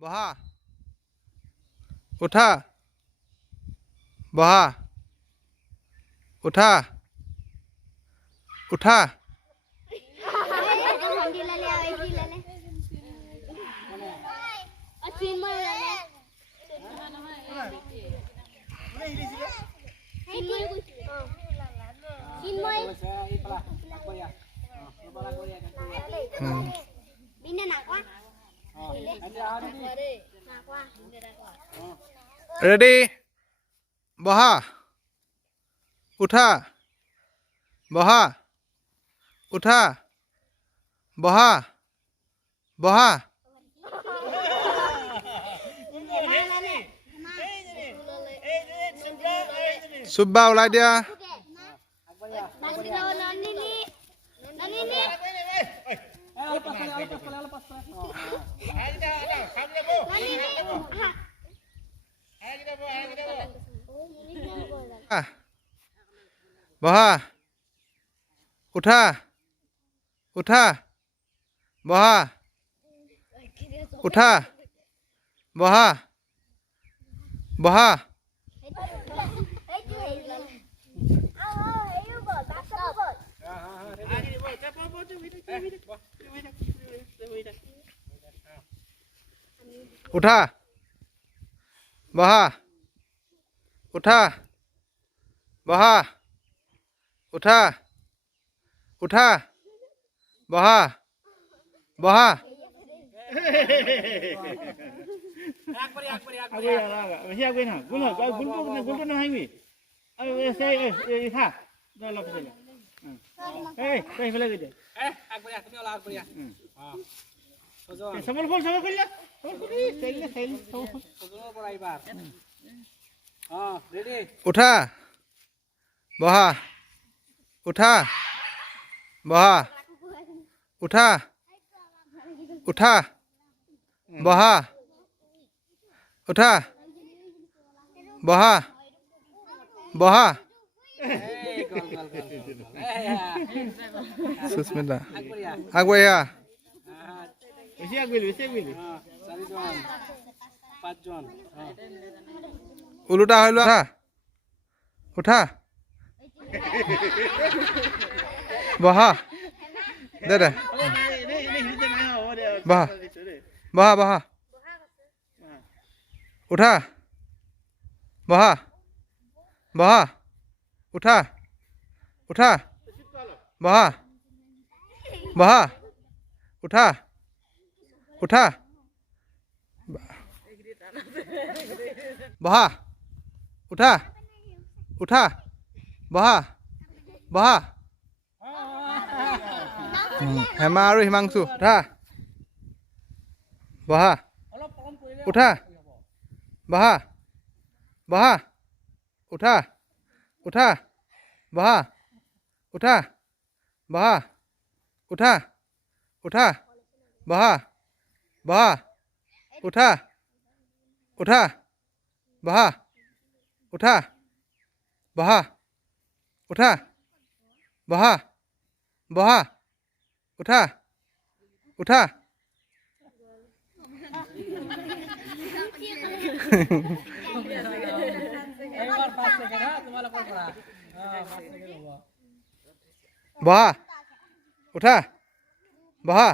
বহা উঠা বহা উঠা উঠা ৰেডি বহা উঠা বহা উঠা বহা বহা সুব্বা ওলাই দিয়া বহা উঠা উঠা বহা উঠা বহা বহা উঠা বহা উঠা বহা উঠা উঠা বহা বহা উঠা বহা উঠা বহা উঠা উঠা বহা উঠা বহা বহা সুস্মিতা আগবাঢ়িয়া ওলোটা হৈ লোৱা উঠা বহা দে দে বহা বহা বহা উঠা বহা বহা উঠা উঠা বহা বহা উঠা উঠা বহা উঠা উঠা বহা বহা হেমা আৰু হিমাংশু উঠা বহা উঠা বহা বহা উঠা উঠা বহা উঠা বহা উঠা উঠা বহা বহা উঠা উঠা বহা উঠা বহা উঠা বহা বহা উঠা উঠা বহা উঠা বহা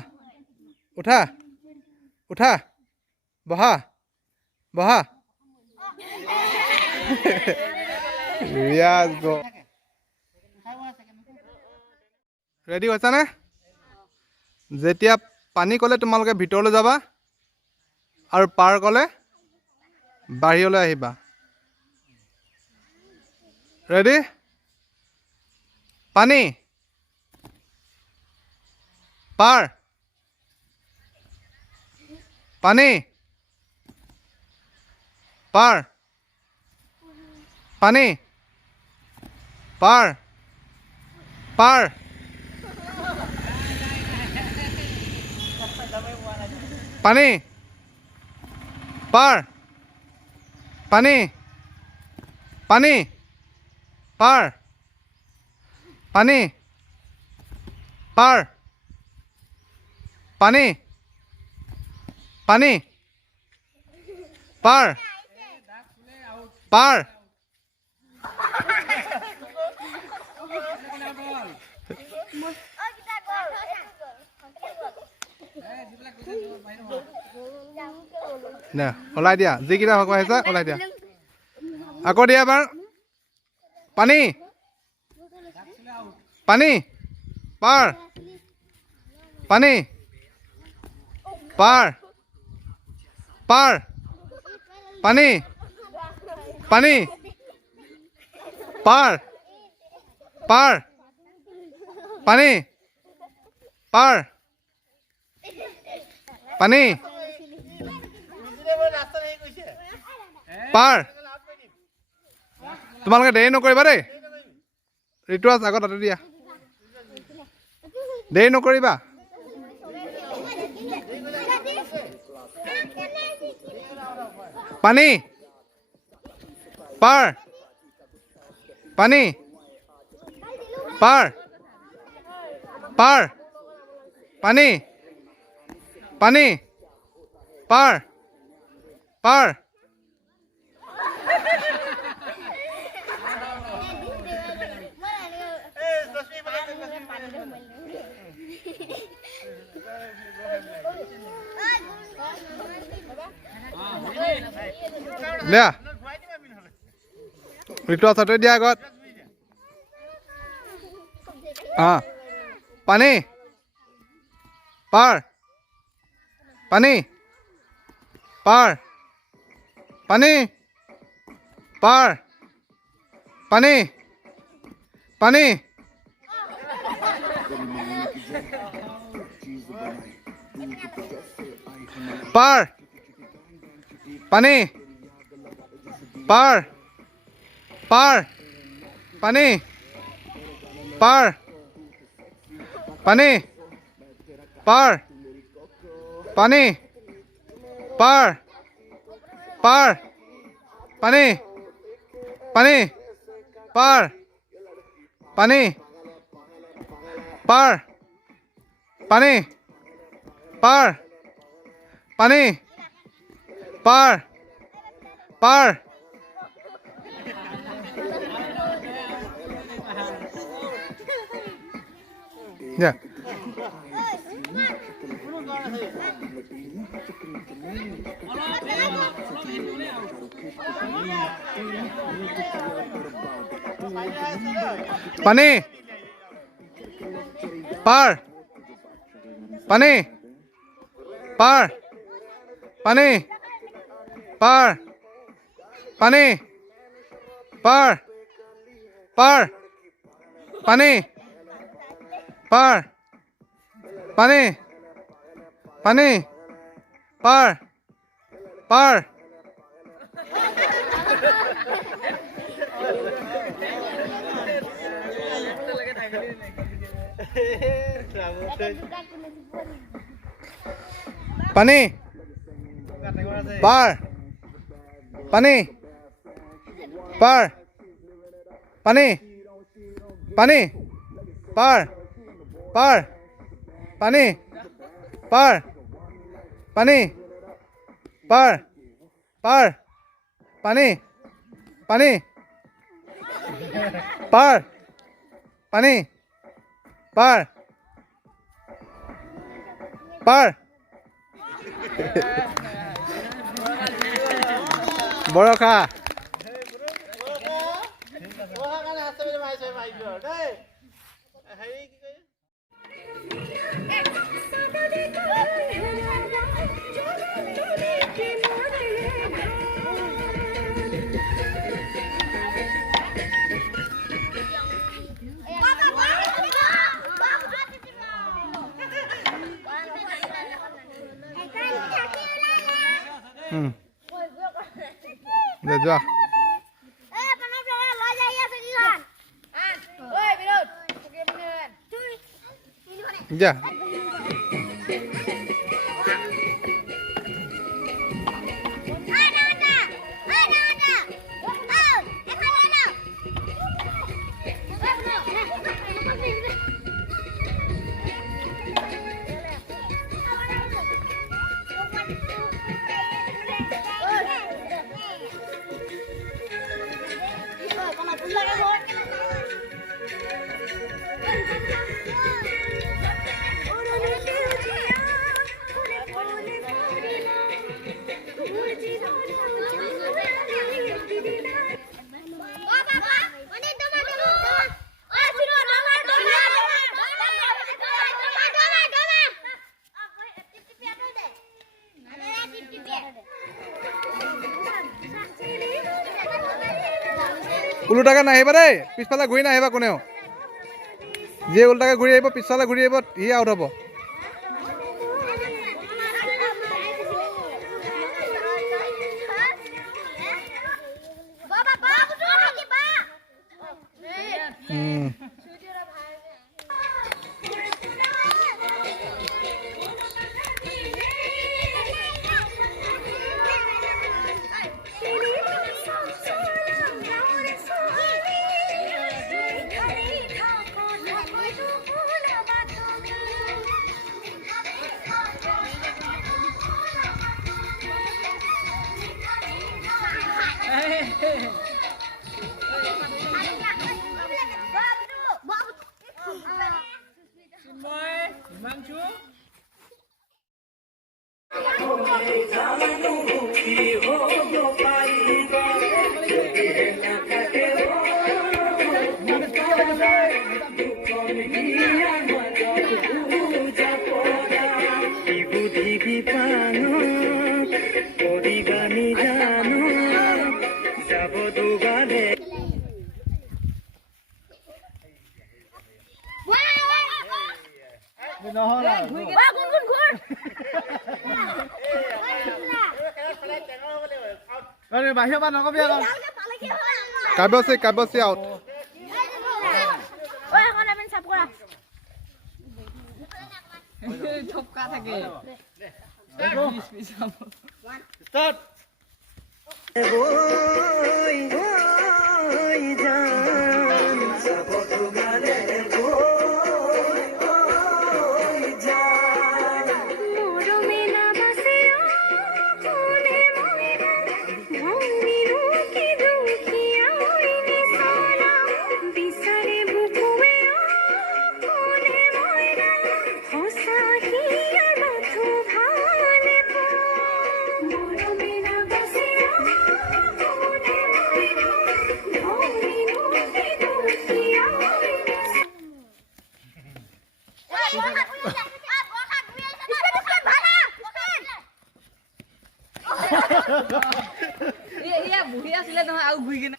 উঠা উঠা বহা বহা ৰিয়াজ ৰেডি হৈছানে যেতিয়া পানী ক'লে তোমালোকে ভিতৰলৈ যাবা আৰু পাৰ ক'লে বাহিৰলৈ আহিবা ৰেডি পানী পাৰ পানী পাৰ পানী পাৰ পাৰ পানী পাৰ পানী পানী পাৰ পানী পাৰ পানী পানী পাৰ পাৰ না ওলাই দিয়া যিকেইটা হক আহিছে ওলাই দিয়া আকৌ দিয়া এবাৰ পানী পানী পাৰ পানী পাৰ পাৰ পানী পানী পাৰ পাৰ পানী পাৰ পানী পাৰ তোমালোকে দেৰি নকৰিবা দেই ঋতুৰাজ আগত তাতে দিয়া দেৰি নকৰিবা পানী পাৰ পানী পাৰ পাৰ পানী পানী পাৰ পাৰ দিয়া ঋতু আছাতে দিয়া আগত পানী পাৰ পানী পাৰ পানী পাৰ পানী পানী পাৰ পানী পাৰ পাৰ পানী পাৰ পানী পাৰ পানী পাৰ পাৰ পানী পানী পাৰ পানী পাৰ পানী পাৰ পানী পাৰ পাৰ Ya. Pani. Par. Pani. Par. Pani. Par. Pani. Par. Par. Pani. Par. Pani. Pani. Par. Par. Pani. Par. Pani. Par. Pani. Pani. Par. Par. Pani. Par. Pani. Par. Par. Pani. Pani. Par. Pani. Par. Par. Borokha. Được chưa? Dạ. ওলোটাকে নাহিবা দেই পিছফালে ঘূৰি নাহিবা কোনেও যিয়ে ওলোটাকে ঘূৰি আহিব পিছফালে ঘূৰি আহিব সি আউট হ'ব বাহিৰৰ পৰা নকবি আকৌ কাব্যশ্ৰী আউট ঐ এখন আমি চাপ কৰা ঠপকা থাকে start iya buhi asli tuh aku buhi gini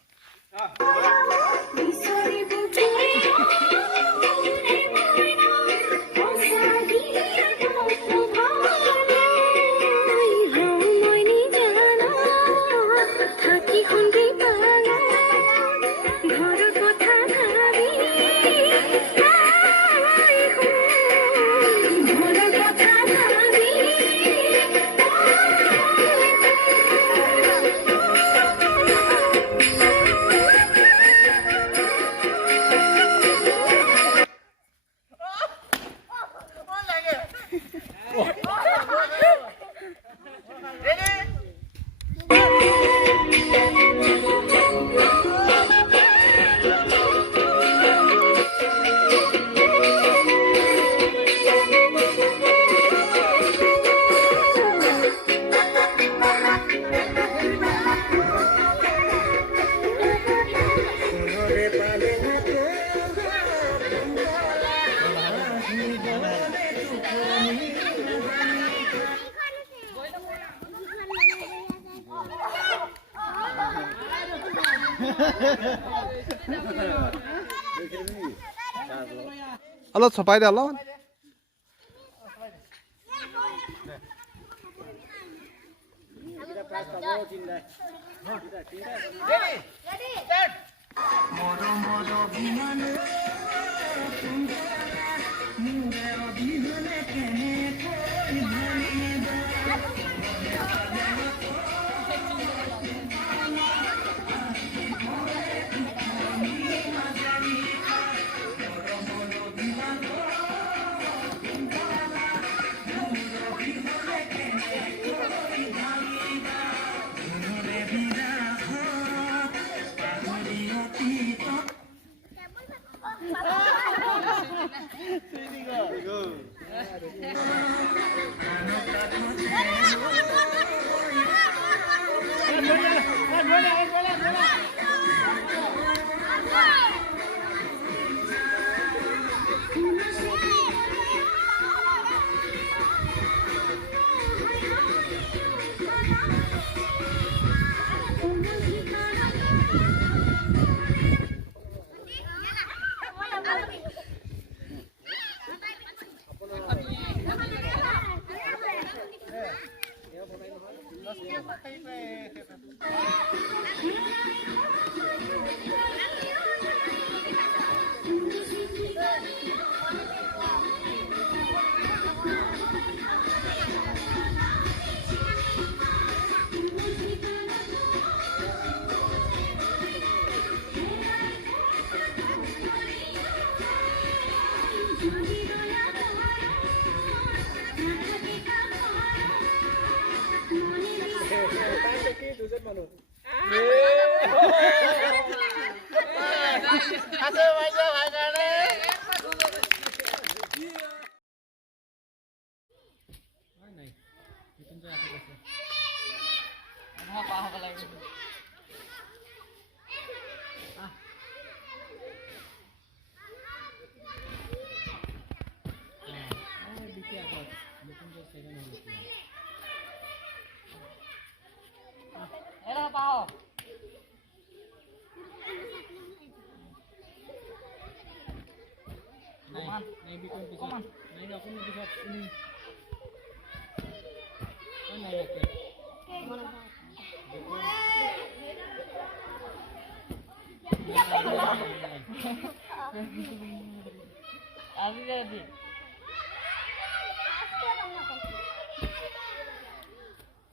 অলপ ছপাই দে অলপ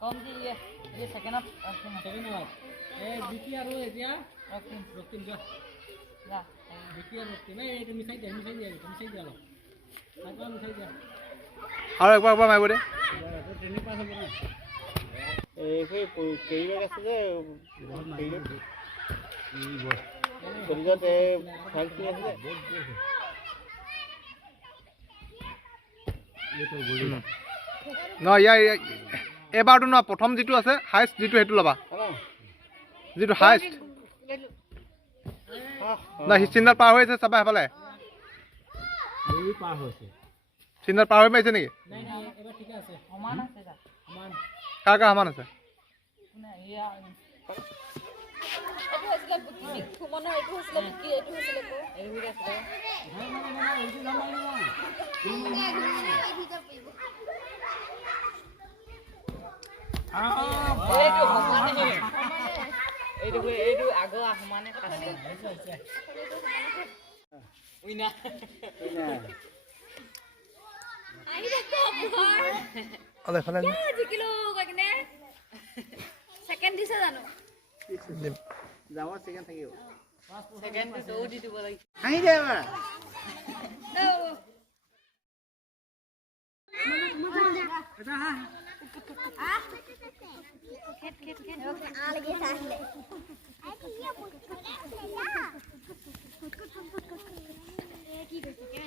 Kom di ya. Ini second up. Second up. Biki aru etia. Rokin ja. Ya. Biki aru rokin. Itu misai dia loh. Apa misai dia? আৰু একবাৰ মাৰিব দে training পাছ হ'ব না সেই কেইবাৰ আছে যে কলিজত ফাইলটি আছে ন ইয়াৰ এবাৰটো ন প্ৰথম যিটো আছে হাইষ্ট যিটো সেইটো ল'বা যিটো হাইষ্ট না চিন্তাত পাৰ হৈ আছে চাবা সেইফালে পাৰ হৈছে চিন্তাত পাৰ হৈ পাইছে নেকি নাই এবাৰ ঠিক আছে সমান আছে যা সমান কাৰ সমান আছে না ইয়া এটো হৈছিলে বুকি খুমনৰ এটো হৈছিলে বুকি এটো হৈছিলে কো এটো হৈছিলে এইটো আগৰ সমানে আছে উইনা আহি দেখো ঘৰ আলে ফালে জিকিলো কইনে সেকেন্ড দিছে জানো যাওয়ার সেকেন্ড থাকিব সেকেন্ড তো দি দিব লাগি আহি দে বা এটা হা খেত আ লাগি চাহলে কি কৈছে কে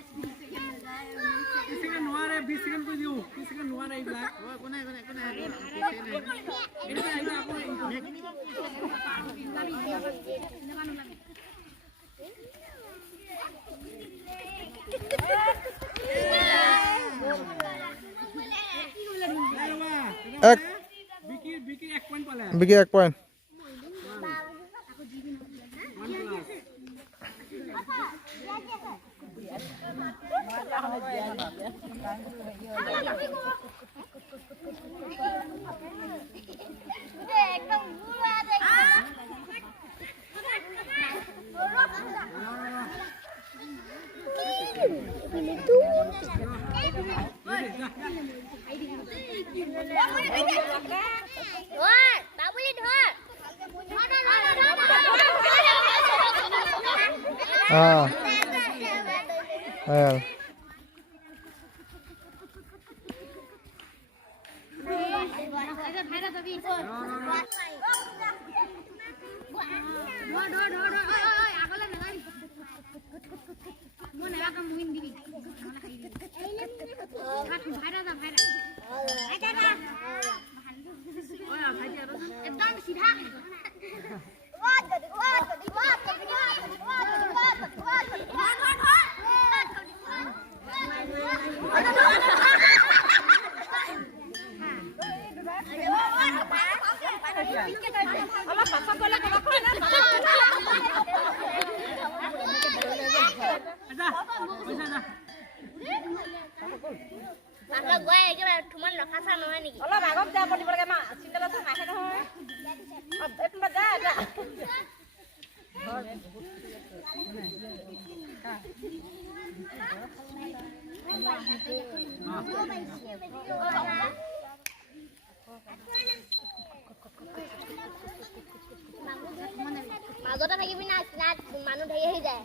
20 সেকেন্ড নোৱাৰে 20 সেকেন্ড কৈ দিও 20 সেকেন্ড নোৱাৰে এইবিলাক কোনে এইটো আইবা আপুনি এক বিকি 1 পয়েন্ট পালে বিকি 1 পয়েন্ট একদম বুড়া দেখো বাবুলি ধর একদম সিধা পইচা যা মানুহ গৈ একেবাৰে থুমান ৰখাছা নহয় নেকি অলপ আগত যাব দিব লাগে মা চিন্তা আছে নাহে নহয় এইটো যা যা মাজতে থাকিবি না মানুহ ধৰি আহি যায়